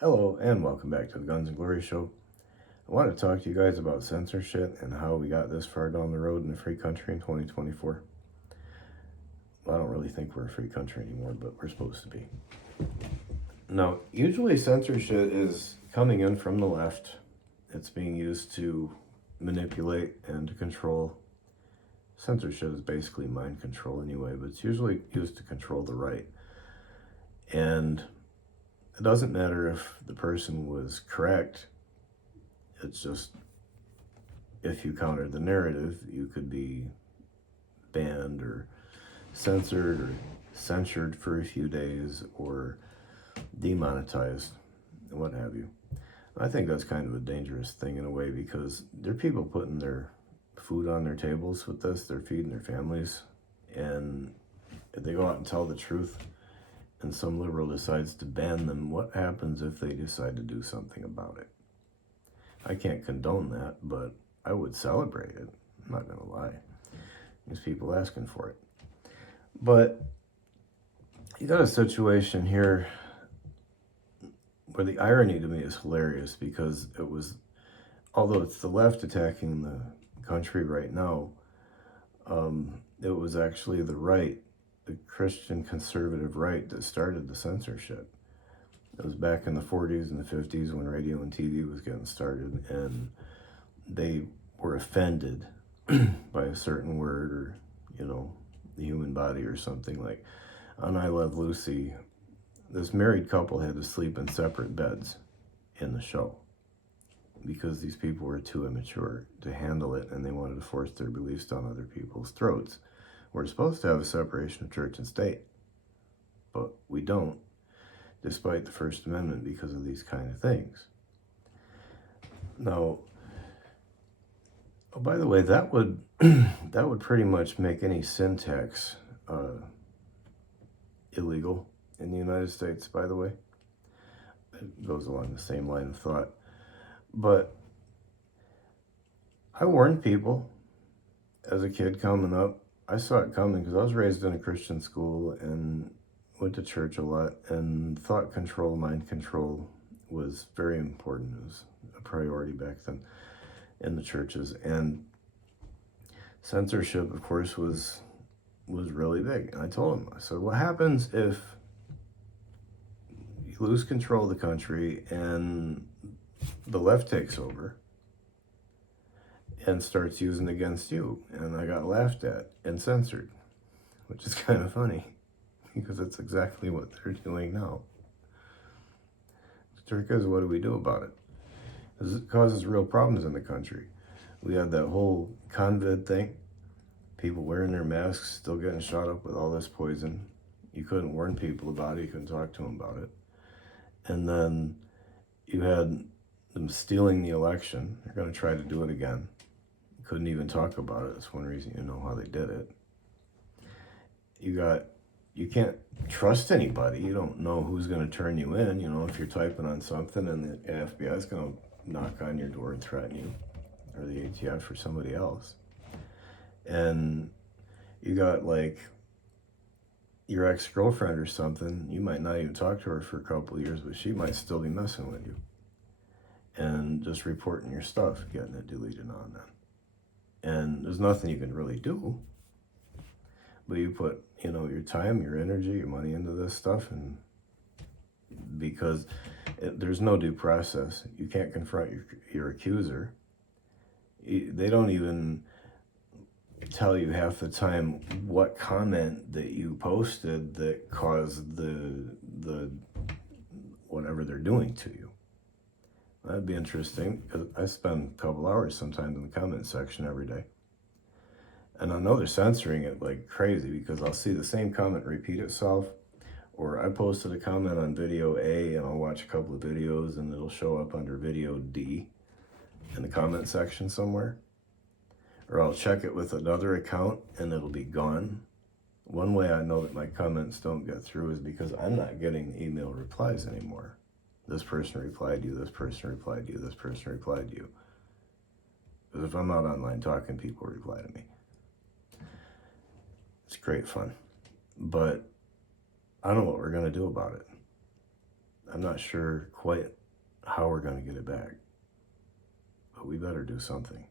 Hello and welcome back to the Guns and Glory Show. I want to talk to you guys about censorship and how we got this far down the road in a free country in 2024. Well, I don't really think we're a free country anymore, but we're supposed to be. Now, usually censorship is coming in from the left. It's being used to manipulate and to control. Censorship is basically mind control anyway, but it's usually used to control the right. And it doesn't matter if the person was correct. It's just, if you countered the narrative, you could be banned or censored or censured for a few days or demonetized, and what have you. I think that's kind of a dangerous thing in a way, because there are people putting their food on their tables with this. They're feeding their families, and if they go out and tell the truth and some liberal decides to ban them, what happens if they decide to do something about it? I can't condone that, but I would celebrate it. I'm not going to lie. There's people asking for it. But you got a situation here where the irony to me is hilarious, because it was, although it's the left attacking the country right now, it was actually the right, the Christian conservative right, that started the censorship. It was back in the 40s and the 50s when radio and TV was getting started, and they were offended by a certain word, or, the human body or something. Like on I Love Lucy, this married couple had to sleep in separate beds in the show because these people were too immature to handle it, and they wanted to force their beliefs down other people's throats. We're supposed to have a separation of church and state, but we don't, despite the First Amendment, because of these kind of things. Now, oh, by the way, that would that would pretty much make any sin tax illegal in the United States, by the way. It goes along the same line of thought. But I warned people as a kid coming up. I saw it coming because I was raised in a Christian school and went to church a lot, and thought control, mind control was very important. It was a priority back then in the churches. And censorship, of course, was really big. And I told him, I said, what happens if you lose control of the country and the left takes over and starts using it against you? And I got laughed at and censored, which is kind of funny, because it's exactly what they're doing now. The trick is, what do we do about it? Because it causes real problems in the country. We had that whole COVID thing, people wearing their masks, still getting shot up with all this poison. You couldn't warn people about it, you couldn't talk to them about it. And then you had them stealing the election. They're going to try to do it again. Couldn't even talk about it. That's one reason you know how they did it. You can't trust anybody. You don't know who's going to turn you in. If you're typing on something and the FBI is going to knock on your door and threaten you, or the ATF or somebody else. And you got like your ex-girlfriend or something, you might not even talk to her for a couple of years, but she might still be messing with you and just reporting your stuff, getting it deleted on them. And there's nothing you can really do, but you put, your time, your energy, your money into this stuff, and because there's no due process. You can't confront your accuser. They don't even tell you half the time what comment that you posted that caused the whatever they're doing to you. That'd be interesting, because I spend a couple hours sometimes in the comment section every day. And I know they're censoring it like crazy, because I'll see the same comment repeat itself. Or I posted a comment on video A, and I'll watch a couple of videos, and it'll show up under video D in the comment section somewhere. Or I'll check it with another account, and it'll be gone. One way I know that my comments don't get through is because I'm not getting email replies anymore. This person replied to you, this person replied to you, this person replied to you. Because if I'm not online talking, people reply to me. It's great fun. But I don't know what we're going to do about it. I'm not sure quite how we're going to get it back, but we better do something.